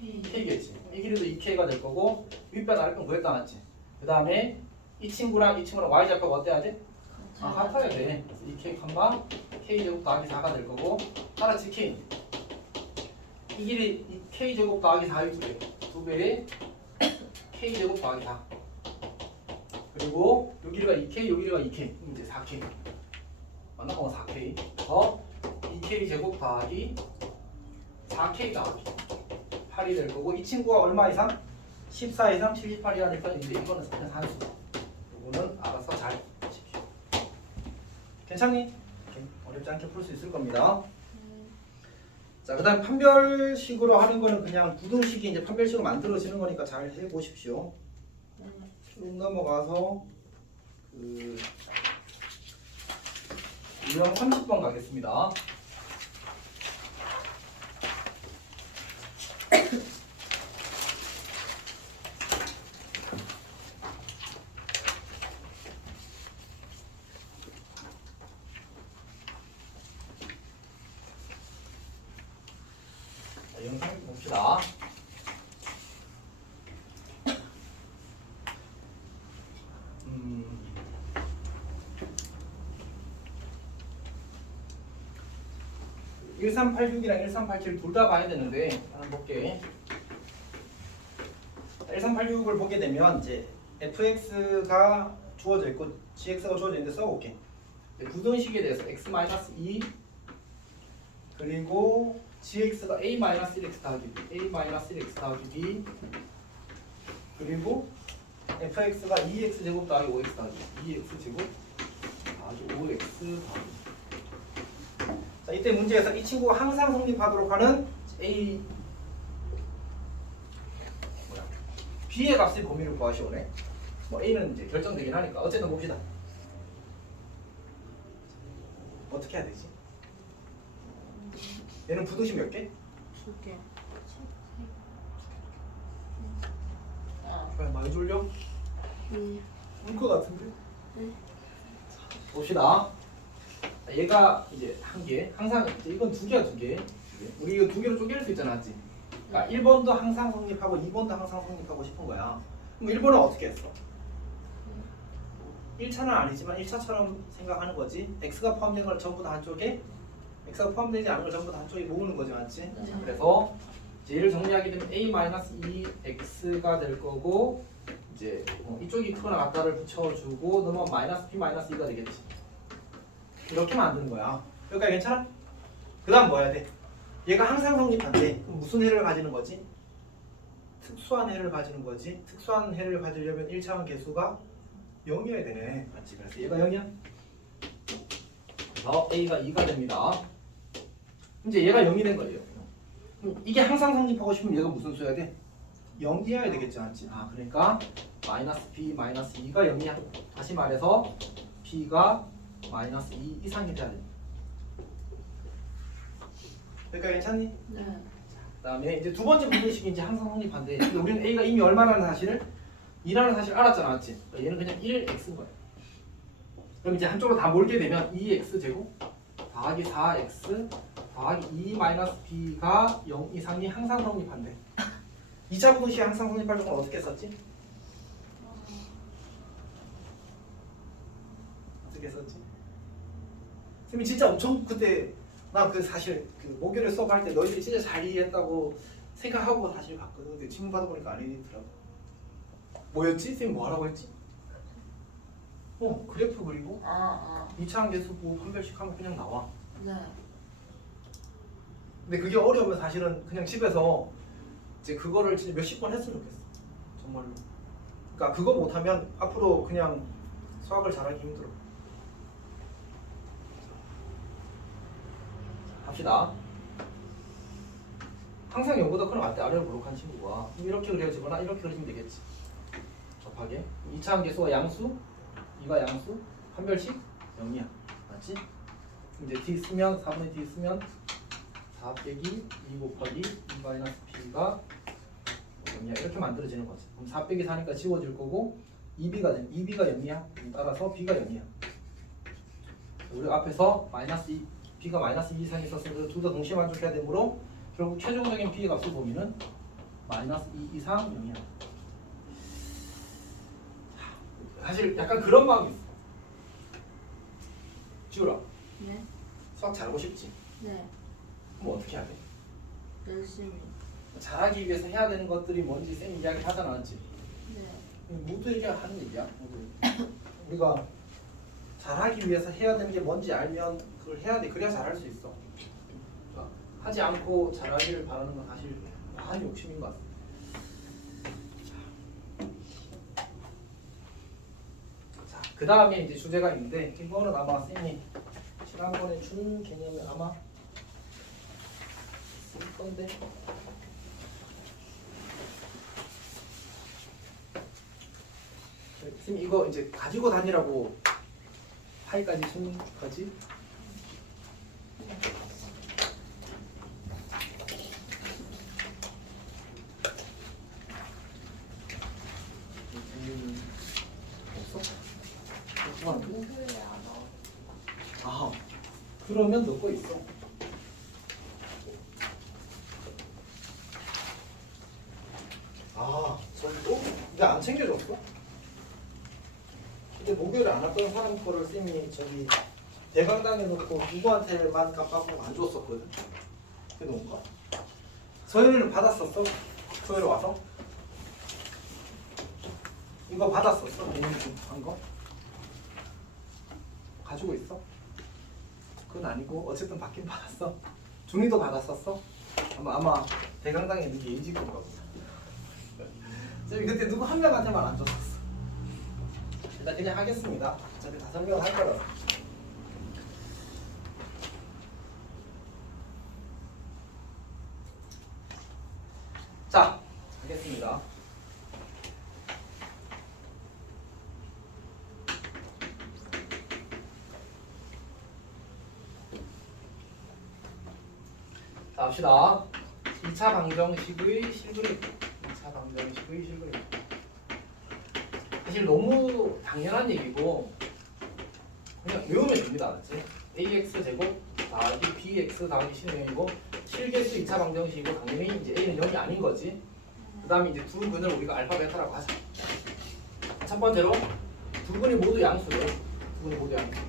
K겠지. 이 길이도 2K가 될 거고 윗변 아랫변 구했다 놨지. 그 다음에 이 친구랑 Y좌표가 어때야 돼? 아, 같아야 돼. 그래서 2K, K제곱 더하기 4가 될 거고 따라치 K. 이 길이 K제곱 더하기 4의 2배. 2배에 K제곱 더하기 4. 그리고 요 길이가 2K, 요 길이가 2K. 이제 4K. 맞나? 4K. 더 2K 제곱 더하기 4K 더하기 8이 될 거고 이 친구가 얼마 이상? 14 이상 78이라니까 이제 이거는 그냥 산수. 이거는 알아서 잘 지켜. 괜찮니? 어렵지 않게 풀 수 있을 겁니다. 자, 그 다음 판별식으로 하는 거는 그냥 부등식이 이제 판별식으로 만들어지는 거니까 잘 해보십시오. 쭉 넘어가서 그 유형 30번 가겠습니다. 영상 봅시다. 음. 1386이랑 1387 둘 다 봐야 되는데 한번 볼게. 1386을 보게 되면 이제 fx가 주어져 있고 gx가 주어져 있는데 써볼게. 부등식에 대해서 x-2 그리고 gx가 a-1x 더하기 b, a-1x 더하기 b 그리고 fx가 2x 제곱 더하기 5x 더하기 2x 제곱 더하기 5x 더하기. 자, 이때 문제에서 이 친구가 항상 성립하도록 하는 a b의 값의 범위를 구하시오네. 뭐 a는 이제 결정되긴 하니까 어쨌든 봅시다. 어떻게 해야 되지? 얘는 부등식 몇 개? 2개. 왜 많이 졸려? 네. 울 것 같은데? 네. 봅시다. 얘가 이제 한 개, 항상 이제 이건 두 개야 두 개. 우리 이거 두 개로 쪼갤 수 있잖아, 맞지? 그러니까 1번도 항상 성립하고 2번도 항상 성립하고 싶은 거야. 그럼 1번은 어떻게 했어? 1차는 아니지만 1차처럼 생각하는 거지. x가 포함된 걸 전부 다 한쪽에, x가 포함되지 않은 걸 전부 다 한쪽에 모으는 거지, 맞지? 네. 그래서 이제 얘를 정리하게 되면 a-2x가 될 거고, 이제 이쪽이 크거나 같다를 붙여주고 넘어가면 -p-2가 되겠지. 이렇게 만드는 거야. 여기까지 괜찮아? 그 다음 뭐 해야 돼? 얘가 항상 성립한데 그럼 무슨 해를 가지는 거지? 특수한 해를 가지는 거지. 특수한 해를 가지려면 1차원 개수가 0이어야 되네. 맞지? 그래서 얘가 0이야. 그래서 a가 2가 됩니다. 이제 얘가 0이 된 거예요. 이게 항상 성립하고 싶으면 얘가 무슨 수여야 돼? 0이어야 되겠지, 맞지? 아, 그러니까 -b -2가 0이야. 다시 말해서 b가 -2 이상이 돼야 돼. 그러니까 괜찮니? 네. 그다음에 이제 두 번째 부분식이 이제 항상 성립한데, 근데 우리는 a가 이미 얼마라는 사실을 2라는 사실 알았잖아, 맞지? 그러니까 얘는 그냥 1x인 거야. 그럼 이제 한쪽으로 다 몰게 되면 2x 제곱 더하기 4x 더하기 2-b가 0 이상이 항상 성립한대. 2차 부분식이 항상 성립할 경우는 어떻게 썼지? 어떻게 썼지? 선생님이 진짜 엄청 그때 나 그 사실 그 목요일 수업할 때 너희들이 진짜 잘 이해했다고 생각하고 사실 봤거든. 근데 질문 받아보니까 아니더라고. 뭐였지? 선생님 뭐 하라고 했지? 그래프 그리고 아, 2차 함계수 보고 판별식 하면 그냥 나와. 네. 근데 그게 어려우면 사실은 그냥 집에서 이제 그거를 진짜 몇십 번 했으면 좋겠어. 정말로. 그러니까 그거 못하면 앞으로 그냥 수학을 잘하기 힘들어. 합시다. 항상 0보다 큰 아래로 볼록한 친구가 이렇게 그려지거나 이렇게 그려지면 되겠지. 접하게 2차 함계수가 양수, 2가 양수, 판별식 0이야. 맞지? 이제 d 쓰면 4분의 d 쓰면 4 빼기 2 곱하기 2 마이너스 p가 0이야. 이렇게 만들어지는 거지. 그럼 4 빼기 4니까 지워질 거고 2b가 0이야. 따라서 b가 0이야. 우리 앞에서 마이너스 2, b가 마이너스 2 이상 있었으면 둘 다 동시에 만족해야 되므로 결국 최종적인 b의 값을 보면은 마이너스 2 이상 0이야. 사실 약간 그런 마음이 있어. 지우라, 네. 수학 잘하고 싶지? 네. 그럼 어떻게 해야 돼? 열심히. 잘하기 위해서 해야 되는 것들이 뭔지 쌤 이야기 하잖아, 맞지? 네. 모두에게 하는 얘기야. 우리가 잘하기 위해서 해야 되는 게 뭔지 알면 그걸 해야 돼. 그래야 잘할 수 있어. 그러니까 하지 않고 잘하기를 바라는 건 사실 많이 욕심인 것 같아. 자, 그 다음에 이제 주제가 있는데 이거는 아마 쌤이 지난번에 준 개념이 아마 쓸 건데. 쌤 이거 이제 가지고 다니라고 파이까지 준 거지? 없어? 아, 그러면 너 거 있어. 아, 저기 또? 근데 안 챙겨줬어? 근데 목요일에 안 왔던 사람 거를 쌤이 저기 대강당에 놓고 누구한테만 깜빡하고 안 줬었거든. 그게 놓은 거야. 서현이는 받았었어? 토요일에 와서? 이거 받았었어? 개념 한 거? 가지고 있어? 그건 아니고 어쨌든 받긴 받았어. 중이도 받았었어? 아마 대강당에 있는 게 이직인가 보다. 쌤이 그때 누구 한 명한테만 안 줬었어. 일단 그냥 하겠습니다. 어차피 다 설명을 할 거라서. 자, 하겠습니다. 자, 합시다. 2차 방정식의 실그래프. 2차 방정식의 실그래프. 사실 너무 당연한 얘기고 그냥 외우면 됩니다. 알았지? ax 제곱 더하기 bx 더하기 c는 0이고 실계수 2차 방정식이고 당연히 이제 a는 0이 아닌 거지. 그 다음에 이제 두 근을 우리가 알파 베타라고 하자. 첫 번째로 두 근이 모두 양수래. 두 근이 모두 양수.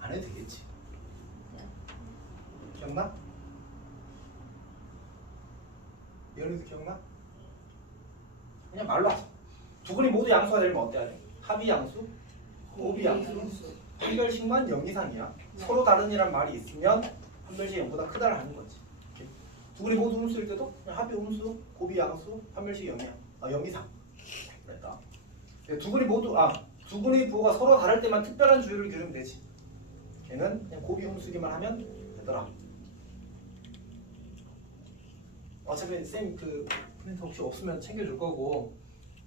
안 해도 되겠지. 기억나? 연희도 기억나? 그냥 말로 하자. 두 근이 모두 양수가 되려면 어때야 돼? 합이 양수? 곱이 양수? 판별식만 0 이상이야. 서로 다른이란 말이 있으면 판별식 0보다 크다를 하는 거지. 이렇게. 두 근이 모두 음수일 때도 그냥 합이 음수, 곱이 양수, 판별식 0이야. 0 이상. 그랬다. 두 근이 모두 두 근의 부호가 서로 다를 때만 특별한 주의를 기울이면 되지. 걔는 그냥 곱이 음수기만 하면 되더라. 어차피 쌤 그 프린터 혹시 없으면 챙겨줄 거고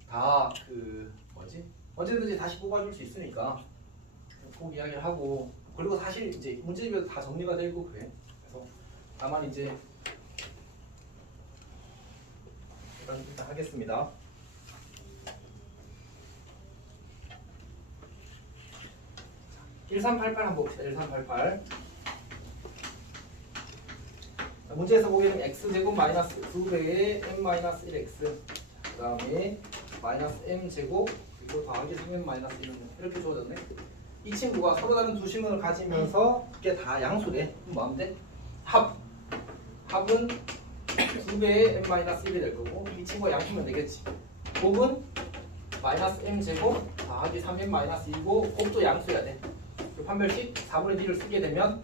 다 그 뭐지 언제든지 다시 뽑아줄 수 있으니까 꼭 이야기를 하고 그리고 사실 이제 문제집에도 다 정리가 되고 그래. 그래서 다만 이제 일단 하겠습니다. 자, 1388 한번 봅시다. 1388 문제에서 보게 되면 x제곱 마이너스 2배의 m-1x 그 다음에 마이너스 m제곱 그리고 더하기 3m-1은 이렇게 주어졌네. 이 친구가 서로 다른 두 실근을 가지면서 그게 다 양수래. 그럼 뭐 하면 돼? 합은 2배의 m-1이 될 거고 이 친구가 양수면 되겠지. 곱은 마이너스 m제곱 더하기 3m-2고 곱도 양수여야 돼. 그 판별식 4분의 D를 쓰게 되면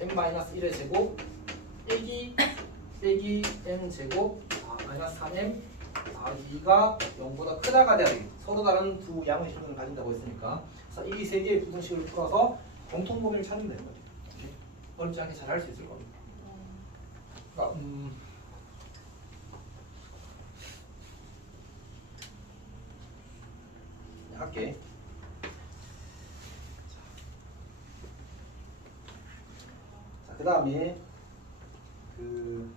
m-1의 제곱 빼기 m제곱 마이너스 3m 더하기 2가 0보다 크다가 돼야 돼. 서로 다른 두 양의 실근을 가진다고 했으니까. 그래서 이 세 개의 부등식을 풀어서 공통 범위를 찾으면 되는 거죠. 어렵지 않게 잘 할 수 있을 겁니다. 그러니까, 할게. 자, 그 다음에 그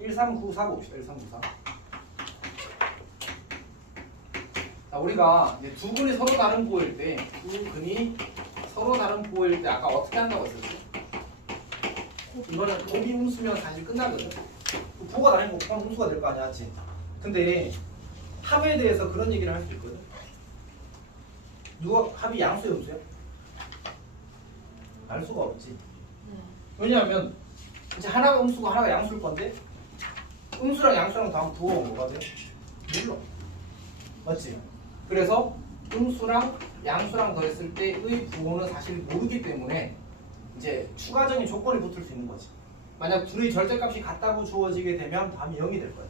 1394 봅시다. 1394. 자, 우리가 이제 두 근이 서로 다른 부호일 때, 아까 어떻게 한다고 했었지? 이거는 곱이 음수면 사실 끝나거든. 부호가 다른 곱하면 음수가 될 거 아니야, 맞지? 근데 합에 대해서 그런 얘기를 할 수 있거든. 누가 합이 양수야, 음수야? 알 수가 없지. 왜냐하면 이제 하나가 음수고 하나가 양수일 건데 음수랑 양수랑 다음 부호가 뭐가 돼? 몰라. 맞지? 그래서 음수랑 양수랑 더했을 때의 부호는 사실 모르기 때문에 이제 추가적인 조건이 붙을 수 있는 거지. 만약 둘의 절대값이 같다고 주어지게 되면 답이 0이 될 거야.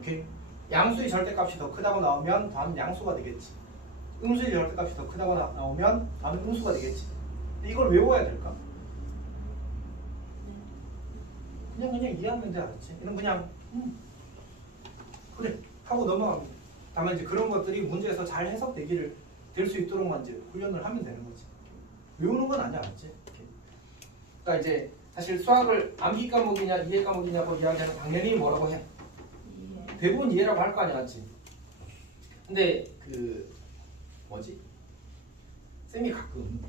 오케이? 양수의 절대값이 더 크다고 나오면 답은 양수가 되겠지. 음수의 절대값이 더 크다고 나오면 답은 음수가 되겠지. 근데 이걸 외워야 될까? 그냥 이해하면 돼. 알았지? 이런 그냥 그래 하고 넘어갑니다. 다만 이제 그런 것들이 문제에서 잘 해석되기를 될 수 있도록만 이제 훈련을 하면 되는 거지. 외우는 건 아니야, 알았지? 그러니까 이제 사실 수학을 암기 과목이냐 이해 과목이냐고 이야기하면 당연히 뭐라고 해? 대부분 이해라고 할 거 아니야, 맞지? 근데 그 뭐지? 쌤이 가끔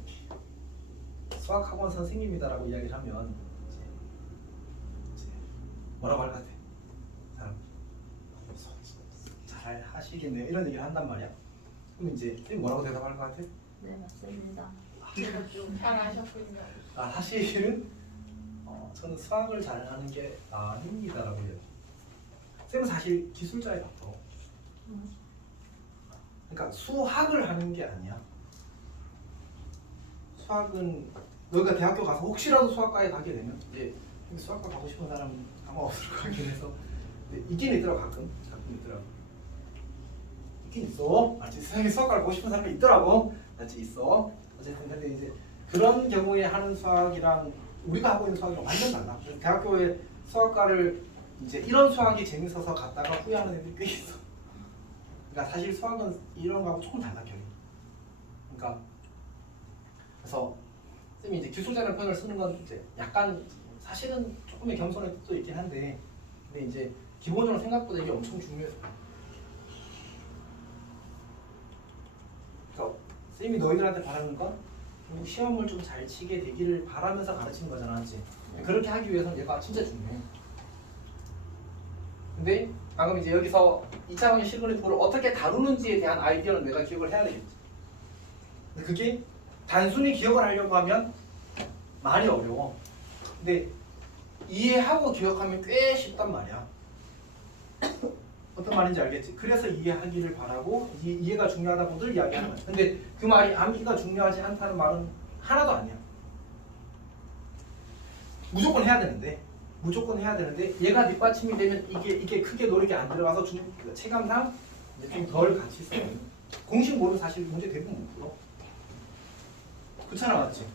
수학학원 선생님이다라고 이야기를 하면 이제 뭐라고 할 것 같아? 사람 잘 하시겠네요. 이런 얘기를 한단 말이야. 그럼 이제 쌤이 뭐라고 대답할 것 같아? 네, 맞습니다. 잘하셨군요. 사실은 저는 수학을 잘하는 게 아닙니다라고 해요. 쌤은 사실 기술자에 가까워. 그러니까 수학을 하는 게 아니야. 수학은 너희가 대학교 가서 혹시라도 수학과에 가게 되면 이제 수학과 가고 싶은 사람 아마 없을 것 같긴 해서 있긴 있더라고. 가끔 있더라고. 있긴 있어. 알지? 세상에 수학과를 보고 싶은 사람이 있더라고. 알지? 있어. 어쨌든 근데 이제 그런 경우에 하는 수학이랑 우리가 하고 있는 수학이랑 완전 달라. 그래서 대학교에 수학과를 이제 이런 수학이 재밌어서 갔다가 후회하는 애들이 꽤 있어. 그러니까 사실 수학은 이런 거하고 조금 달라 결이. 그러니까 그래서 쌤이 이제 기술자라는 표현을 쓰는 건 이제 약간 사실은 조금의 겸손의 뜻도 있긴 한데, 근데 이제 기본적으로 생각보다 이게 엄청 중요해서. 그러니까 쌤이 너희들한테 바라는 건 결국 시험을 좀 잘 치게 되기를 바라면서 가르치는 거잖아, 맞지? 그렇게 하기 위해서는 얘가 진짜 중요해. 근데 방금 이제 여기서 2차 방정 실근의 부를 어떻게 다루는지에 대한 아이디어는 내가 기억을 해야 되겠지. 근데 그게 단순히 기억을 하려고 하면 많이 어려워. 근데 이해하고 기억하면 꽤 쉽단 말이야. 어떤 말인지 알겠지? 그래서 이해하기를 바라고 이해가 중요하다고들 이야기하는 거야. 근데 그 말이 암기가 중요하지 않다는 말은 하나도 아니야. 무조건 해야 되는데 얘가 뒷받침이 되면 이게 크게 노력이 안 들어가서 체감상 좀 덜 같이 써요. 공식 모르면 사실 문제 대부분 못 풀어. 그렇잖아, 맞지?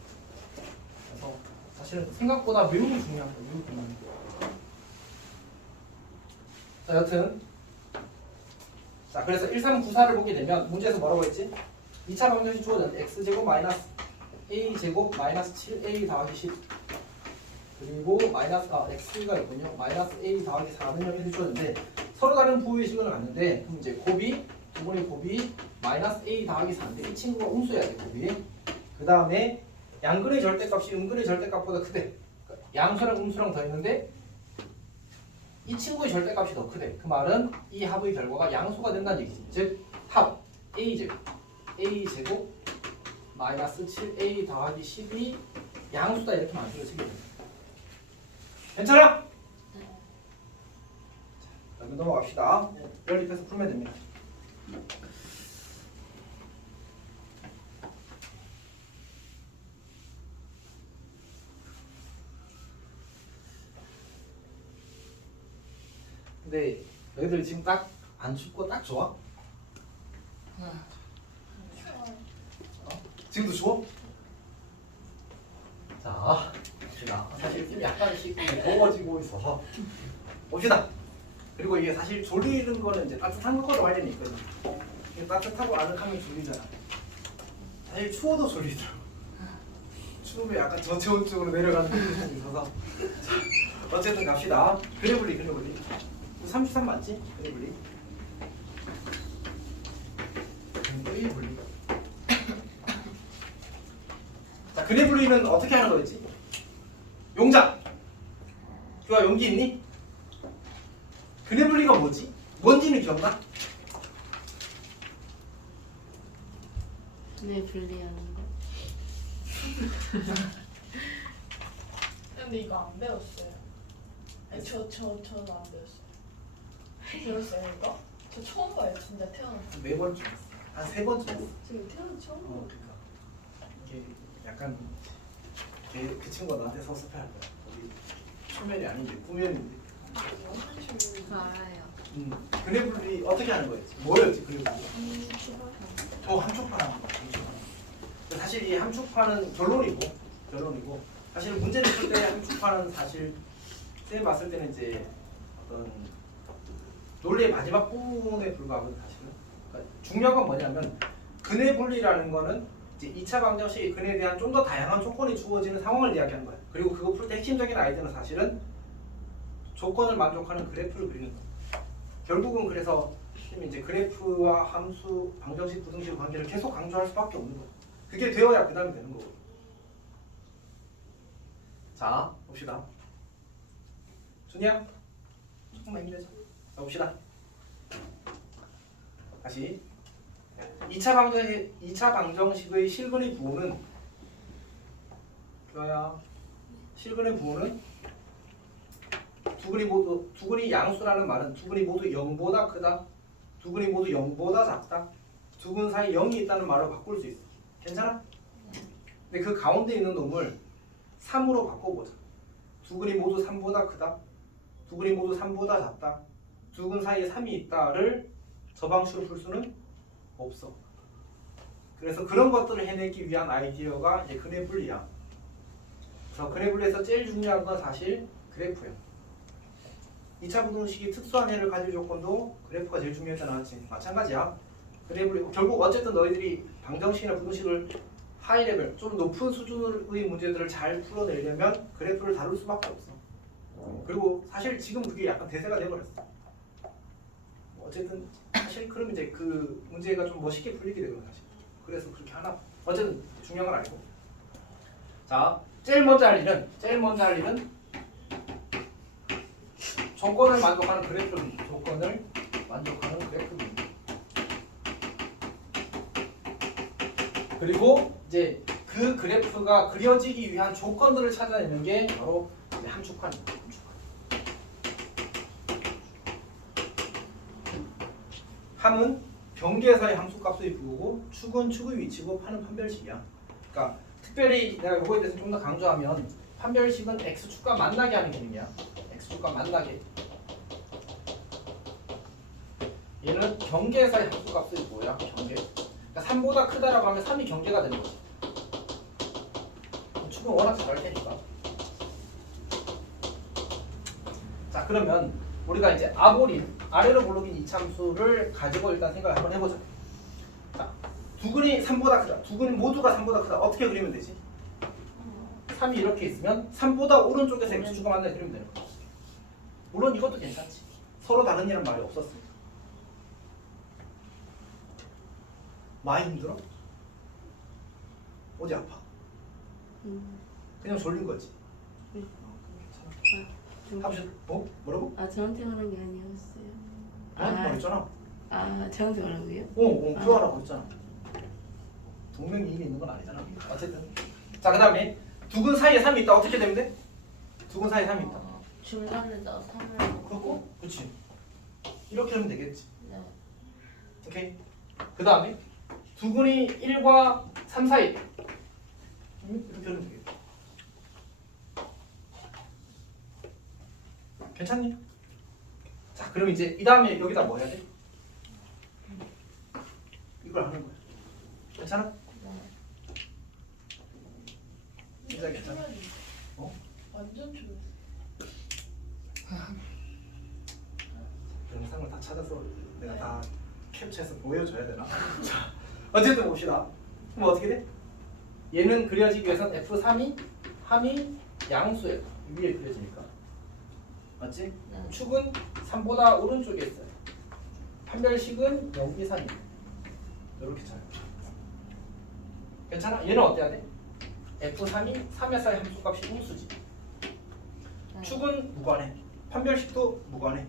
그래서 사실은 생각보다 매우 중요한 거예요. 매우 중요한 거. 자, 여튼 자, 그래서 1394를 보게 되면 문제에서 뭐라고 했지? 2차 방정식 주어졌는데 x제곱 마이너스 a제곱 마이너스 7a 더하기 10 그리고 x가 있군요. 마이너스 a 더하기 4는 이렇게 주어졌는데 서로 다른 부호의식을 갖는데 그럼 이제 곱이 두분의 곱이 마이너스 a 더하기 4인데 이 친구가 음수여야 돼, 곱이. 그 다음에 양근의 절대값이 음근의 절대값보다 크대. 그러니까 양수랑 음수랑 더 있는데 이 친구의 절대값이 더 크대. 그 말은 이 합의 결과가 양수가 된다는 얘기지. 즉 합 a제곱 마이너스 7a 더하기 10이 양수다 이렇게 만들어지게 됩니다. 괜찮아? 자, 그럼 넘어갑시다. 연립해서 풀면 됩니다. 근데 너희들 지금 딱 안 춥고 딱 좋아? 지금도 추워? 자, 봅시다. 사실 약간씩 더워지고 있어서 봅시다. 그리고 이게 사실 졸리는 거는 이제 따뜻한 거로 관련이 있거든. 이게 따뜻하고 아늑하면 졸리잖아. 사실 추워도 졸리더라고. 추우면 약간 저체온 쪽으로 내려가는 느낌이 있어서. 자, 어쨌든 갑시다. 그래블리 33 맞지? 그래블리 자, 그래블리는 어떻게 하는 거였지? 용작! 교아 용기 있니? 그래블리가 뭐지? 뭔지는 기억나? 네, 분리하는 거. 근데 이거 안 배웠어요. 아니 저도 안 배웠어요. 배웠어요 이거? 저 처음 봐요 진짜 태어나서. 네 번쯤 했어. 한 세 번쯤 했어. 지금 태어나서 처음 봐요. 그러니까 이게 약간 그 친구가 나한테 섭섭해할 거야. 우리 초면이 아닌데 구면인데. 저 알아요. 그래블리 어떻게 하는 거였지? 뭐였지 그래블리? 함축판 하는 거. 사실 이 함축판은 결론이고 사실 문제를 풀 때 함축판은 사실 쌤 봤을 때는 이제 어떤 논리의 마지막 부분에 불과하거든 사실은. 그러니까 중요한 건 뭐냐면 근의 분리라는 거는 이제 2차 방정식의 근에 대한 좀 더 다양한 조건이 주어지는 상황을 이야기하는 거야. 그리고 그거 풀 때 핵심적인 아이디어는 사실은 조건을 만족하는 그래프를 그리는 거야. 결국은 그래서 이제 그래프와 함수, 방정식, 부등식 관계를 계속 강조할 수밖에 없는 거야. 그게 되어야 그 다음에 되는 거고. 자, 봅시다. 준이야, 조금만 힘내자. 자, 봅시다. 다시 2차 방정식의 실근의 부호는 교아야, 실근의 부호는 두 근이 양수라는 말은 두 근이 모두 0보다 크다, 두 근이 모두 0보다 작다, 두 근 사이 0이 있다는 말로 바꿀 수 있어. 괜찮아? 근데 그 가운데 있는 놈을 3으로 바꿔보자. 두 근이 모두 3보다 크다, 두 근이 모두 3보다 작다, 두 근 사이에 3이 있다를 저 방식으로 풀 수는 없어. 그래서 그런 것들을 해내기 위한 아이디어가 이제 근의 분리야. 그래서 근의 분리에서 제일 중요한 건 사실 그래프야. 2차 부등식이 특수한 해를 가질 조건도 그래프가 제일 중요하지 않았지. 마찬가지야. 그래프 결국 어쨌든 너희들이 방정식이나 부등식을 하이 레벨 좀 높은 수준의 문제들을 잘 풀어내려면 그래프를 다룰 수밖에 없어. 그리고 사실 지금 그게 약간 대세가 돼버렸어. 어쨌든 사실 그럼 이제 그 문제가 좀 멋있게 풀리게 되거든 사실. 그래서 그렇게 하나 어쨌든 중요한 건 아니고. 자, 제일 먼저 할 일은 조건을 만족하는 그래프 조건을 만족하는 그래프입니다. 그리고 이제 그 그래프가 그려지기 위한 조건들을 찾아내는 게 바로 함축환입니다. 함은 경계에서의 함수값의 부호고 축은 축의 위치고 판은 판별식이야. 그러니까 특별히 내가 이거에 대해서 좀 더 강조하면 판별식은 x축과 만나게 하는 개념이야. x축과 만나게. 얘는 경계에서의 함수값의 부호야. 경계. 그러니까 3보다 크다라고 하면 3이 경계가 되는 거지. 축은 워낙 잘 테니까. 자, 그러면 우리가 이제 아래로 볼록인 이참수를 가지고 일단 생각을 한번 해보자. 자, 두근이 3보다 크다. 두근 모두가 3보다 크다. 어떻게 그리면 되지? 3이 이렇게 있으면 3보다 오른쪽에서 x축과 만나게 그리면 되는 거야. 물론 이것도 괜찮지. 서로 다른 이란 말이 없었으니까. 많이 힘들어? 어디 아파? 그냥 졸린 거지. 합시 뭐라고? 아 저한테 말한 게 아니었어요. 나한테 말했잖아. 아 저한테 말하고요? 그거 하라고 했잖아. 동명이인이 있는 건 아니잖아. 어쨌든 자, 그 다음에 두근 사이에 3이 있다. 어떻게 되면 돼? 두근 사이에 3이 있다. 중간에다 3을 그렇고 그렇지. 이렇게 하면 되겠지. 네. 오케이. 그 다음에 두근이 1과 3 사이 이렇게 하면 되겠지. 괜찮니? 자, 그럼 이제 이 다음에 여기다 뭐 해야 돼? 이걸 하는 거야. 괜찮아? 진짜 괜찮아? 어? 완전 좋았어. 영상을 다 찾아서 내가 다 캡처해서 보여줘야 되나? 자, 어쨌든 봅시다. 그럼 어떻게 돼? 얘는 그려지기 위해서는 F3이 함이 양수에 위에 그려지니까 맞지? 네. 축은 3보다 오른쪽에 있어요. 판별식은 0, 2, 3이에요. 이렇게 차요. 괜찮아? 얘는 어때야 돼? F3이 3에서의 함수값이 음수지. 네. 축은 무관해. 판별식도 무관해.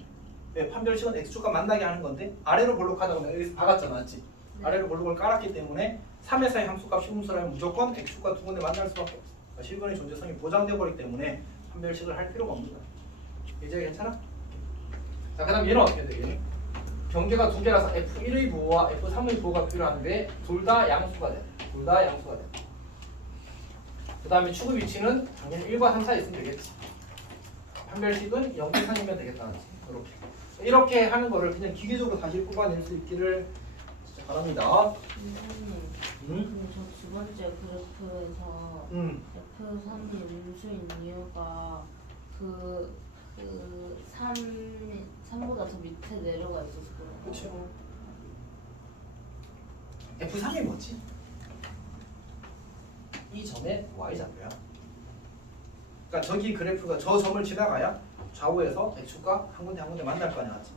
왜? 판별식은 x축과 만나게 하는 건데 아래로 볼록하다 보면 여기서 박았잖아, 맞지? 네. 아래로 볼록을 깔았기 때문에 3에서의 함수값이 음수라면 무조건 x축과 두 군데 만날 수밖에 없어. 그러니까 실근의 존재성이 보장되어 버리기 때문에 판별식을 할 필요가 없는 거야. 이제 괜찮아? 자, 그다음 얘는 어떻게 돼? 얘는 경계가 두 개라서 f1의 부호와 f3의 부호가 필요한데 둘 다 양수가 돼. 둘 다 양수가 돼. 그 다음에 축의 위치는 당연히 1과 3 사이에 있으면 되겠지. 판별식은 0 이상이면 되겠다는 거지. 이렇게 하는 거를 그냥 기계적으로 다시 뽑아낼 수 있기를 진짜 바랍니다. 근데 저 두 번째 그래프에서 F3이 음수인 이유가 그 3보다 더 밑에 내려가 있어서 그래요. 그렇죠. F3이 뭐지? 이 점의 y좌표야. 그러니까 저기 그래프가 저 점을 지나가야 좌우에서 x축과 한 군데 한 군데 만날 거 아니야, 맞지?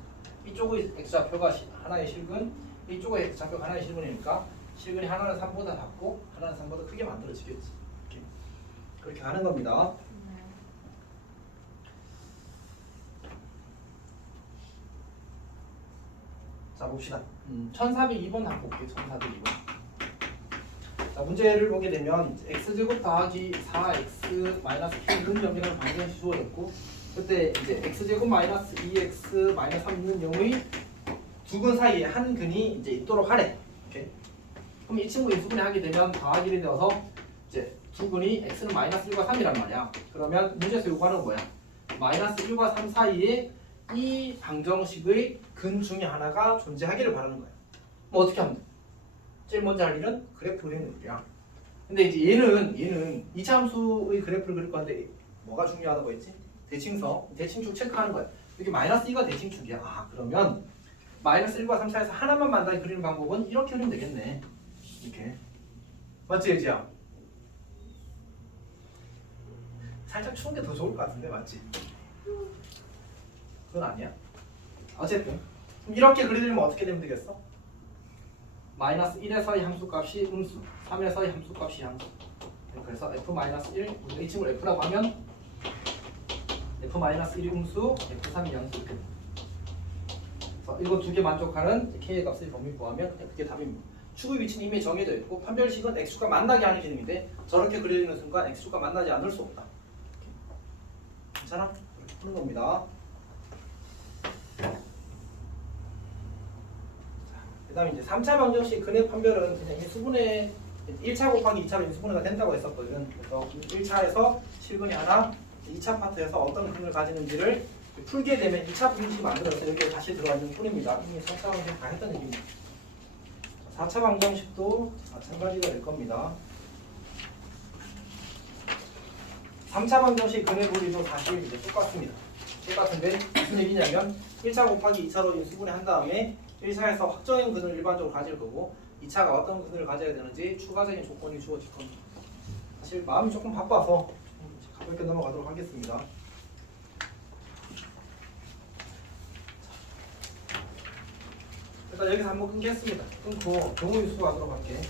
이쪽의 x좌표가 하나의 실근, 이쪽의 x좌표가 하나의 실근이니까 실근이 하나는 3보다 작고 하나는 3보다 크게 만들어지겠지. 이렇게 그렇게 가는 겁니다. 자, 봅시다. 1402번 한번 볼게요. 1402번. 자, 문제를 보게 되면 x제곱 더하기 4x 마이너스 k 는 0이라는 방정식이 주어졌고 그때 이제 x제곱 마이너스 2x 마이너스 3는 0의 두 근 사이에 한 근이 이제 있도록 하래. 이렇게. 그럼 이 친구 인수분해 하게 되면 더하기를 되어서 이제 두 근이 x는 마이너스 1과 3이란 말이야. 그러면 문제에서 요구하는 거야. 마이너스 1과 3 사이에 이 방정식의 근 중에 하나가 존재하기를 바라는 거야. 뭐 어떻게 하면 돼? 제일 먼저 할 일은 그래프 그리는 일이야. 근데 이제 얘는 이차함수의 그래프를 그릴 건데 뭐가 중요하다고 했지? 대칭성, 대칭축 체크하는 거야. 이게 마이너스 2가 대칭축이야. 아 그러면 마이너스 1과 3 사이에서 하나만 만나게 그리는 방법은 이렇게 그리면 되겠네. 이렇게. 맞지 예지야? 살짝 추운 게 더 좋을 것 같은데 맞지? 그건 아니야. 어쨌든 그럼 이렇게 그리려면 어떻게 되면 되겠어? 마이너스 1에서의 함수값이 음수, 3에서의 함수값이 함수. 그래서 f-1, 우리가 이 친구를 f라고 하면 f-1이 음수, f3이 양수 이렇게. 그래서 이거 두 개 만족하는 k의 값을 범위 구하면 그냥 그게 답입니다. 축의 위치는 이미 정해져 있고 판별식은 x축과 만나게 하는 기능인데 저렇게 그리는 순간 x축과 만나지 않을 수 없다. 괜찮아? 이렇게 푸는 겁니다. 그 다음에 이제 3차 방정식 근의 판별은 그냥 이 수분의 1차 곱하기 2차로 인수분해가 된다고 했었거든. 그래서 1차에서 실근이 하나, 2차 파트에서 어떤 근을 가지는지를 풀게 되면 2차 분식 만들어서 여기에 다시 들어가 있는 뿐입니다. 이미 3차 방정식 다 했던 얘기입니다. 4차 방정식도 마찬가지가 될 겁니다. 3차 방정식 근의 분리도 사실 이제 똑같습니다. 똑같은데 무슨 얘기냐면 1차 곱하기 2차로 인수분해 한 다음에 1차에서 확정인 근을 일반적으로 가질 거고 2차가 어떤 근을 가져야 되는지 추가적인 조건이 주어질 겁니다. 사실 마음이 조금 바빠서 가볍게 넘어가도록 하겠습니다. 일단 여기서 한번 끊겠습니다. 끊고 경우 유수 하도록 할게.